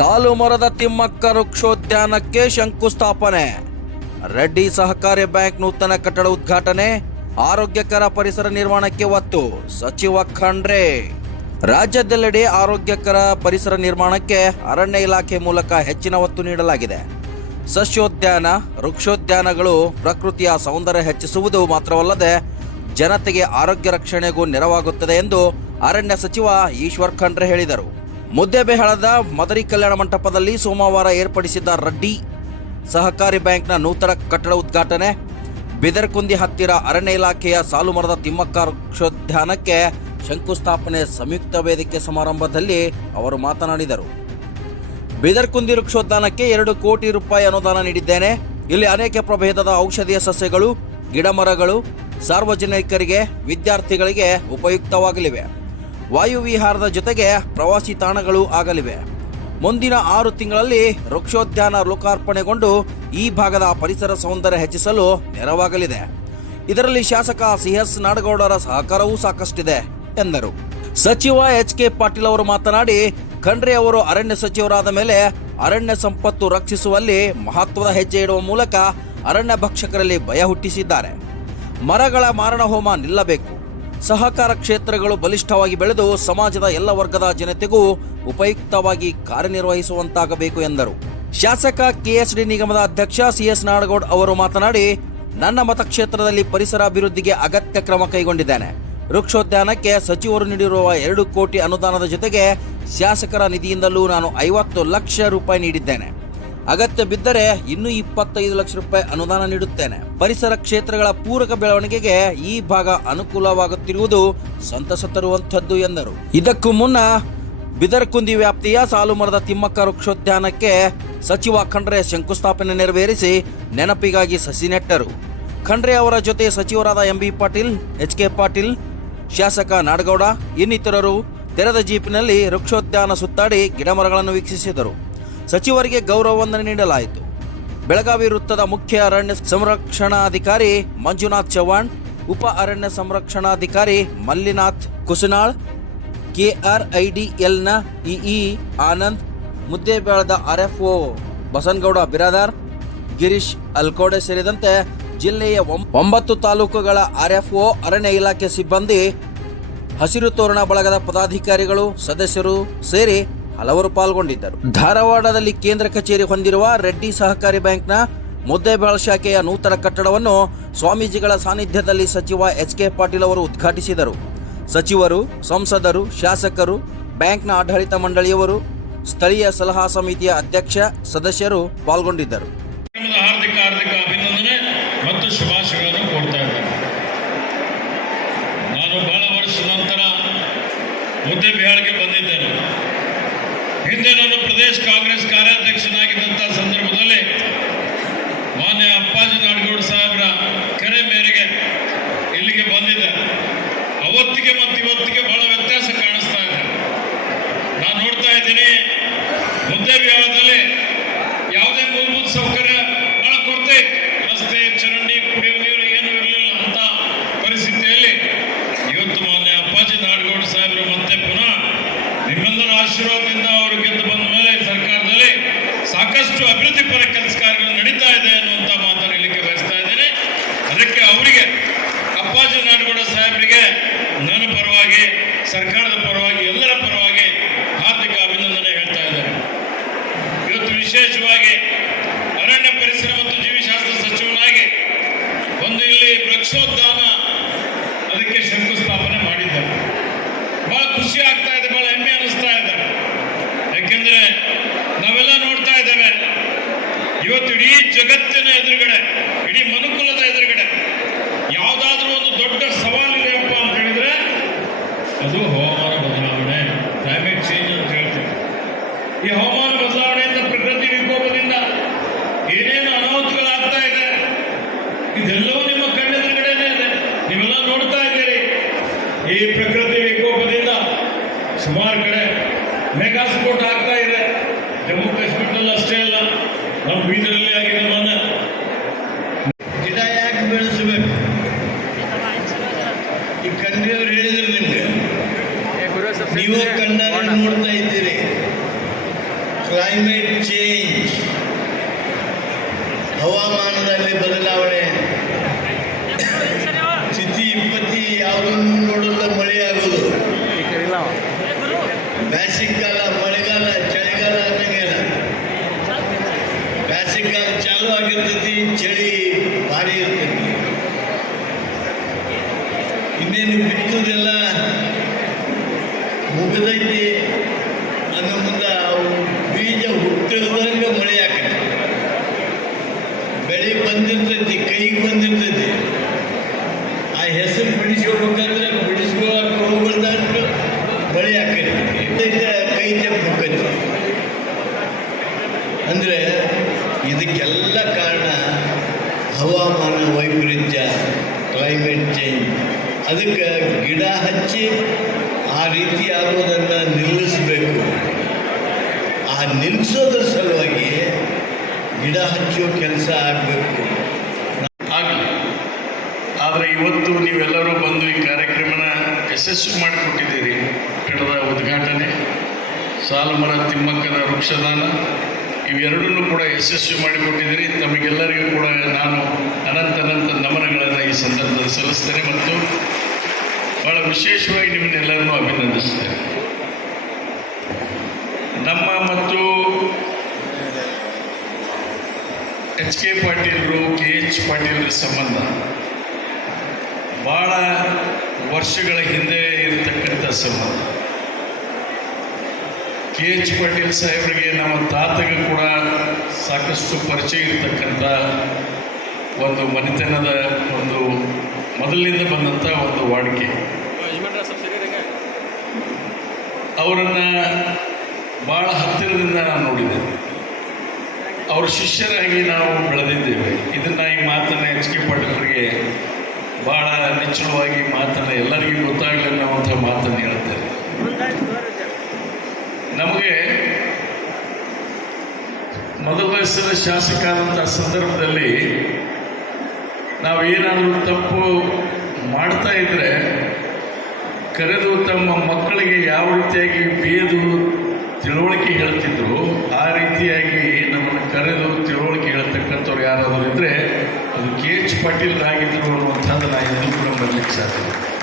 ಸಾಲು ಮರದ ತಿಮ್ಮಕ್ಕ ವೃಕ್ಷೋದ್ಯಾನಕ್ಕೆ ಶಂಕುಸ್ಥಾಪನೆ. ರೆಡ್ಡಿ ಸಹಕಾರಿ ಬ್ಯಾಂಕ್ ನೂತನ ಕಟ್ಟಡ ಉದ್ಘಾಟನೆ, ಆರೋಗ್ಯಕರ ಪರಿಸರ ನಿರ್ಮಾಣಕ್ಕೆ ಒತ್ತು, ಸಚಿವ ಖಂಡ್ರೆ. ರಾಜ್ಯದೆಲ್ಲೆಡೆ ಆರೋಗ್ಯಕರ ಪರಿಸರ ನಿರ್ಮಾಣಕ್ಕೆ ಅರಣ್ಯ ಇಲಾಖೆ ಮೂಲಕ ಹೆಚ್ಚಿನ ಒತ್ತು ನೀಡಲಾಗಿದೆ. ಸಸ್ಯೋದ್ಯಾನ, ವೃಕ್ಷೋದ್ಯಾನಗಳು ಪ್ರಕೃತಿಯ ಸೌಂದರ್ಯ ಹೆಚ್ಚಿಸುವುದು ಮಾತ್ರವಲ್ಲದೆ ಜನತೆಗೆ ಆರೋಗ್ಯ ರಕ್ಷಣೆಗೂ ನೆರವಾಗುತ್ತದೆ ಎಂದು ಅರಣ್ಯ ಸಚಿವ ಈಶ್ವರ್ ಖಂಡ್ರೆ ಹೇಳಿದರು. ಮುದ್ದೆಬೇಹಳದ ಮದರಿ ಕಲ್ಯಾಣ ಮಂಟಪದಲ್ಲಿ ಸೋಮವಾರ ಏರ್ಪಡಿಸಿದ್ದ ರಡ್ಡಿ ಸಹಕಾರಿ ಬ್ಯಾಂಕ್ನ ನೂತನ ಕಟ್ಟಡ ಉದ್ಘಾಟನೆ. ಬಿದರ್ಕುಂದಿ ಹತ್ತಿರ ಅರಣ್ಯ ಇಲಾಖೆಯ ಸಾಲುಮರದ ತಿಮ್ಮಕ್ಕ ವೃಕ್ಷೋದ್ಯಾನಕ್ಕೆ ಶಂಕುಸ್ಥಾಪನೆ ಸಂಯುಕ್ತ ವೇದಿಕೆ ಸಮಾರಂಭದಲ್ಲಿ ಅವರು ಮಾತನಾಡಿದರು. ಬಿದರ್ಕುಂದಿ ವೃಕ್ಷೋದ್ಯಾನಕ್ಕೆ ಎರಡು ಕೋಟಿ ರೂಪಾಯಿ ಅನುದಾನ ನೀಡಿದ್ದೇನೆ. ಇಲ್ಲಿ ಅನೇಕ ಪ್ರಭೇದದ ಔಷಧೀಯ ಸಸ್ಯಗಳು, ಗಿಡಮರಗಳು, ಸಾರ್ವಜನಿಕರಿಗೆ, ವಿದ್ಯಾರ್ಥಿಗಳಿಗೆ ಉಪಯುಕ್ತವಾಗಲಿವೆ. ವಾಯುವಿಹಾರದ ಜೊತೆಗೆ ಪ್ರವಾಸಿ ತಾಣಗಳು ಆಗಲಿವೆ. ಮುಂದಿನ ಆರು ತಿಂಗಳಲ್ಲಿ ವೃಕ್ಷೋದ್ಯಾನ ಲೋಕಾರ್ಪಣೆಗೊಂಡು ಈ ಭಾಗದ ಪರಿಸರ ಸೌಂದರ್ಯ ಹೆಚ್ಚಿಸಲು ನೆರವಾಗಲಿದೆ. ಇದರಲ್ಲಿ ಶಾಸಕ ಸಿಎಸ್ ನಾಡಗೌಡರ ಸಹಕಾರವೂ ಸಾಕಷ್ಟಿದೆ, ಎಂದರು. ಸಚಿವ ಎಚ್ ಕೆ ಪಾಟೀಲ್ ಅವರು ಮಾತನಾಡಿ, ಖಂಡ್ರೆ ಅವರು ಅರಣ್ಯ ಸಚಿವರಾದ ಮೇಲೆ ಅರಣ್ಯ ಸಂಪತ್ತು ರಕ್ಷಿಸುವಲ್ಲಿ ಮಹತ್ವದ ಹೆಜ್ಜೆ ಇಡುವ ಮೂಲಕ ಅರಣ್ಯ ಭಕ್ಷಕರಲ್ಲಿ ಭಯ ಹುಟ್ಟಿಸಿದ್ದಾರೆ. ಮರಗಳ ಮಾರಣ ಹೋಮ ನಿಲ್ಲಬೇಕು. ಸಹಕಾರ ಕ್ಷೇತ್ರಗಳು ಬಲಿಷ್ಠವಾಗಿ ಬೆಳೆದು ಸಮಾಜದ ಎಲ್ಲ ವರ್ಗದ ಜನತೆಗೂ ಉಪಯುಕ್ತವಾಗಿ ಕಾರ್ಯನಿರ್ವಹಿಸುವಂತಾಗಬೇಕು ಎಂದರು. ಶಾಸಕ ಕೆಎಸ್ಡಿ ನಿಗಮದ ಅಧ್ಯಕ್ಷ ಸಿಎಸ್ ನಾಡಗೌಡ್ ಅವರು ಮಾತನಾಡಿ, ನನ್ನ ಮತಕ್ಷೇತ್ರದಲ್ಲಿ ಪರಿಸರ ಅಭಿವೃದ್ಧಿಗೆ ಅಗತ್ಯ ಕ್ರಮ ಕೈಗೊಂಡಿದ್ದೇನೆ. ವೃಕ್ಷೋದ್ಯಾನಕ್ಕೆ ಸಚಿವರು ನೀಡಿರುವ ಎರಡು ಕೋಟಿ ಅನುದಾನದ ಜೊತೆಗೆ ಶಾಸಕರ ನಿಧಿಯಿಂದಲೂ ನಾನು ಐವತ್ತು ಲಕ್ಷ ರೂಪಾಯಿ ನೀಡಿದ್ದೇನೆ. ಅಗತ್ಯ ಬಿದ್ದರೆ ಇನ್ನೂ ಇಪ್ಪತ್ತೈದು ಲಕ್ಷ ರೂಪಾಯಿ ಅನುದಾನ ನೀಡುತ್ತೇನೆ. ಪರಿಸರ ಕ್ಷೇತ್ರಗಳ ಪೂರಕ ಬೆಳವಣಿಗೆಗೆ ಈ ಭಾಗ ಅನುಕೂಲವಾಗುತ್ತಿರುವುದು ಸಂತಸ ತರುವಂಥದ್ದು ಎಂದರು. ಇದಕ್ಕೂ ಮುನ್ನ ಬಿದರ್ಕುಂದಿ ವ್ಯಾಪ್ತಿಯ ಸಾಲುಮರದ ತಿಮ್ಮಕ್ಕ ವೃಕ್ಷೋದ್ಯಾನಕ್ಕೆ ಸಚಿವ ಖಂಡ್ರೆ ಶಂಕುಸ್ಥಾಪನೆ ನೆರವೇರಿಸಿ ನೆನಪಿಗಾಗಿ ಸಸಿ ನೆಟ್ಟರು. ಖಂಡ್ರೆ ಅವರ ಜೊತೆ ಸಚಿವರಾದ MB Patil, H K Patil, ಶಾಸಕ ನಾಡಗೌಡ, ಇನ್ನಿತರರು ತೆರೆದ ಜೀಪಿನಲ್ಲಿ ವೃಕ್ಷೋದ್ಯಾನ ಸುತ್ತಾಡಿ ಗಿಡಮರಗಳನ್ನು ವೀಕ್ಷಿಸಿದರು. ಸಚಿವರಿಗೆ ಗೌರವ ವಂದನೆ ನೀಡಲಾಯಿತು. ಬೆಳಗಾವಿ ವೃತ್ತದ ಮುಖ್ಯ ಅರಣ್ಯ ಸಂರಕ್ಷಣಾಧಿಕಾರಿ ಮಂಜುನಾಥ್ ಚವ್ಹಾಣ್, ಉಪ ಅರಣ್ಯ ಸಂರಕ್ಷಣಾಧಿಕಾರಿ ಮಲ್ಲಿನಾಥ್ ಕುಸನಾಳ್, ಕೆಆರ್ಐಡಿಎಲ್ನ ಇಇ ಆನಂದ್, ಮುದ್ದೇಬೇಳದ ಆರ್ಎಫ್ಒ ಬಸನಗೌಡ ಬಿರಾದಾರ್, ಗಿರೀಶ್ ಅಲ್ಕೋಡೆ ಸೇರಿದಂತೆ ಜಿಲ್ಲೆಯ ಒಂಬತ್ತು ತಾಲೂಕುಗಳ ಆರ್ಎಫ್ಒ ಅರಣ್ಯ ಇಲಾಖೆ ಸಿಬ್ಬಂದಿ, ಹಸಿರು ತೋರಣ ಬಳಗದ ಪದಾಧಿಕಾರಿಗಳು, ಸದಸ್ಯರು ಸೇರಿ ಹಲವರು ಪಾಲ್ಗೊಂಡಿದ್ದರು. ಧಾರವಾಡದಲ್ಲಿ ಕೇಂದ್ರ ಕಚೇರಿ ಹೊಂದಿರುವ ರೆಡ್ಡಿ ಸಹಕಾರಿ ಬ್ಯಾಂಕ್ನ ಮುದ್ದೇಬಾಳ್ ಶಾಖೆಯ ನೂತನ ಕಟ್ಟಡವನ್ನು ಸ್ವಾಮೀಜಿಗಳ ಸಾನ್ನಿಧ್ಯದಲ್ಲಿ ಸಚಿವ ಎಚ್ ಕೆ ಪಾಟೀಲ್ ಅವರು ಉದ್ಘಾಟಿಸಿದರು. ಸಚಿವರು, ಸಂಸದರು, ಶಾಸಕರು, ಬ್ಯಾಂಕ್ನ ಆಡಳಿತ ಮಂಡಳಿಯವರು, ಸ್ಥಳೀಯ ಸಲಹಾ ಸಮಿತಿಯ ಅಧ್ಯಕ್ಷ, ಸದಸ್ಯರು ಪಾಲ್ಗೊಂಡಿದ್ದರು. ಹಾರ್ದಿಕ ಹಾರ್ದಿಕ ಅಭಿನಂದನೆ ಮತ್ತು ಶುಭಾಶಯಗಳನ್ನು ಕೊಡ್ತಾ ನಾನು ಬಹಳ ವರ್ಷದ ನಂತರ ಮುದ್ದೆ ಸಾಹೇಬರಿಗೆ ನನ್ನ ಪರವಾಗಿ, ಸರ್ಕಾರದ ಪರವಾಗಿ, ಎಲ್ಲರ ಪರವಾಗಿ ಹಾರ್ದಿಕ ಅಭಿನಂದನೆ ಹೇಳ್ತಾ ಇದ್ದಾರೆ. ಇವತ್ತು ವಿಶೇಷವಾಗಿ ಅರಣ್ಯ ಪರಿಸರ ಮತ್ತು ಜೀವಿಶಾಸ್ತ್ರ ಸಚಿವನಾಗಿ ಒಂದು ಇಲ್ಲಿ ವೃಕ್ಷೋದ್ಯಾನ ಅದಕ್ಕೆ ಶಂಕುಸ್ಥಾಪನೆ ಮಾಡಿದ್ದಾರೆ. ಬಹಳ ಖುಷಿ ಆಗ್ತಾ ಇದೆ, ಬಹಳ ಹೆಮ್ಮೆ ಅನಿಸ್ತಾ ಇದೆ. ಯಾಕೆಂದ್ರೆ ನಾವೆಲ್ಲ ನೋಡ್ತಾ ಇದ್ದೇವೆ, ಇವತ್ತು ಇಡೀ ಜಗತ್ತಿನ ಎದುರುಗಡೆ ಇಡೀ ಮನುಕುಲದ ಎದುರುಗಡೆ ಯಾವುದಾದ್ರೂ ಒಂದು ದೊಡ್ಡ ಸವಾಲಿದೆಯಪ್ಪ ಅಂತ ಹೇಳಿದ್ರೆ ಅದು ಹವಾಮಾನ ಬದಲಾವಣೆ ಕ್ಲೈಮೇಟ್ ಚೇಂಜ್ ಅಂತ ಹೇಳ್ತೀವಿ ಈ ಹವಾಮಾನ ಬದಲಾವಣೆಯಿಂದ ಪ್ರಕೃತಿ ವಿಕೋಪದಿಂದ ಏನೇನು ಅನಾಹುತಗಳಾಗ್ತಾ ಇದೆ? ಇದೆಲ್ಲವೂ ನಿಮ್ಮ ಕಣ್ಣೆದುರುಗಡೆನೇ ಇದೆ. ನೀವೆಲ್ಲ ನೋಡ್ತಾ ಇದ್ದೀರಿ. ಈ ಪ್ರಕೃತಿ ವಿಕೋಪದಿಂದ ಸುಮಾರು ಕಡೆ ಮೆಗಾ ಸ್ಫೋಟ ಆಗ್ತಾ ಇದೆ. ಜಮ್ಮು ಕಾಶ್ಮೀರದಲ್ಲಿ ಅಷ್ಟೇ ಅಲ್ಲ, ನಮ್ಮ ಬೀದರಲ್ಲಿ ಆಗಿದೆ ಮೊನ್ನೆ ಗಿಡ ಯಾಕೆ ಬೆಳೆಸಬೇಕು ಈ ಕಣ್ಣಿಯವ್ರು ಹೇಳಿದ್ರು ನಿಮ್ಗೆ ನೀವು ಕಣ್ಣಾರೆ ನೋಡ್ತಾ ಇದ್ದೀರಿ ಕ್ಲೈಮೇಟ್ ಚೇಂಜ್ ಹವಾಮಾನದಲ್ಲಿ ಬದಲಾವಣೆ. ಸ್ಥಿತಿ ಇಪ್ಪತ್ತಿ ಯಾವುದನ್ನು ನೋಡಲ್ಲ ಮಳೆ ಆಗೋದು ಕಾಲ, ಮಳೆಗಾಲ, ಚಳಿಗಾಲ ಅನ್ನಂಗಿಲ್ಲ ಕಾಲ ಚಾಲು ಆಗಿರ್ತೈತಿ, ಚಳಿ ಭಾರಿ ಇರ್ತೈತಿ. ಇನ್ನೇನು ಬಿತ್ತುದೆಲ್ಲ ಮುಗಿದೈತಿ. ಅಂದರೆ ಇದಕ್ಕೆಲ್ಲ ಕಾರಣ ಹವಾಮಾನ ವೈಪರೀತ್ಯ ಕ್ಲೈಮೇಟ್ ಚೇಂಜ್ ಅದಕ್ಕೆ ಗಿಡ ಹಚ್ಚಿ ಆ ರೀತಿ ಆಗೋದನ್ನು ನಿಲ್ಲಿಸಬೇಕು. ಆ ನಿಲ್ಲಿಸೋದ್ರ ಸಲುವಾಗಿ ಗಿಡ ಹಚ್ಚೋ ಕೆಲಸ ಆಗಬೇಕು. ಆಗಲಿ. ಆದರೆ ಇವತ್ತು ನೀವೆಲ್ಲರೂ ಬಂದು ಈ ಕಾರ್ಯಕ್ರಮನ ಯಶಸ್ವಿ ಮಾಡಿಕೊಟ್ಟಿದ್ದೀರಿ. ಕಟ್ಟಡದ ಉದ್ಘಾಟನೆ, ಸಾಲುಮರ ತಿಮ್ಮಕ್ಕನ ವೃಕ್ಷದಾನ ಇವೆರಡನ್ನೂ ಕೂಡ ಯಶಸ್ವಿ ಮಾಡಿಕೊಟ್ಟಿದ್ದೀರಿ. ತಮಗೆಲ್ಲರಿಗೂ ಕೂಡ ನಾನು ಅನಂತ ಅನಂತ ನಮನಗಳನ್ನು ಈ ಸಂದರ್ಭದಲ್ಲಿ ಸಲ್ಲಿಸ್ತೇನೆ ಮತ್ತು ಬಹಳ ವಿಶೇಷವಾಗಿ ನಿಮ್ಮನ್ನೆಲ್ಲರನ್ನೂ ಅಭಿನಂದಿಸ್ತೇನೆ. ನಮ್ಮ ಮತ್ತು ಎಚ್ ಕೆ ಪಾಟೀಲರು, ಕೆ ಎಚ್ ಪಾಟೀಲರ ಸಂಬಂಧ ಭಾಳ ವರ್ಷಗಳ ಹಿಂದೆ ಇರತಕ್ಕಂಥ ಸಂಬಂಧ. ಕೆ ಎಚ್ ಪಾಟೀಲ್ ಸಾಹೇಬರಿಗೆ ನಮ್ಮ ತಾತಗೆ ಕೂಡ ಸಾಕಷ್ಟು ಪರಿಚಯ ಇರತಕ್ಕಂಥ ಒಂದು ಮನೆತನದ ಒಂದು ಮೊದಲಿನಿಂದ ಬಂದಂಥ ಒಂದು ವಾಡಿಕೆ. ಅವರನ್ನು ಭಾಳ ಹತ್ತಿರದಿಂದ ನಾನು ನೋಡಿದೆ ಅವರ ಶಿಷ್ಯರಾಗಿ ನಾವು ಬೆಳೆದಿದ್ದೇವೆ. ಇದನ್ನು ಈ ಮಾತನ್ನು ಎಚ್ ಕೆ ಪಾಟೀಲರಿಗೆ ಭಾಳ ನಿಚ್ಚಳವಾಗಿ ಮಾತನ್ನು ಎಲ್ಲರಿಗೂ ಗೊತ್ತಾಗಲಿ ಅನ್ನೋವಂಥ ಮಾತನ್ನು ಹೇಳ್ತೇನೆ ನಮಗೆ ಮೊದಲ ಶಾಸಕ ಆದಂಥ ಸಂದರ್ಭದಲ್ಲಿ ನಾವು ಏನಾದರೂ ತಪ್ಪು ಮಾಡ್ತಾ ಇದ್ರೆ ಕರೆದು ತಮ್ಮ ಮಕ್ಕಳಿಗೆ ಯಾವ ರೀತಿಯಾಗಿ ಬೇದು ತಿಳುವಳಿಕೆ ಹೇಳ್ತಿದ್ರು, ಆ ರೀತಿಯಾಗಿ ನಮ್ಮನ್ನು ಕರೆದು ತಿಳುವಳಿಕೆ ಹೇಳ್ತಕ್ಕಂಥವ್ರು ಯಾರಾದರೂ ಇದ್ದರೆ ಅದು ಕೆ ಎಚ್ ಪಾಟೀಲ್ ಆಗಿದ್ರು ಅನ್ನುವಂಥದ್ದು ನಾನು ಕೂಡ ಬರಲಿಕ್ಕೆ ಸಾಧ್ಯ.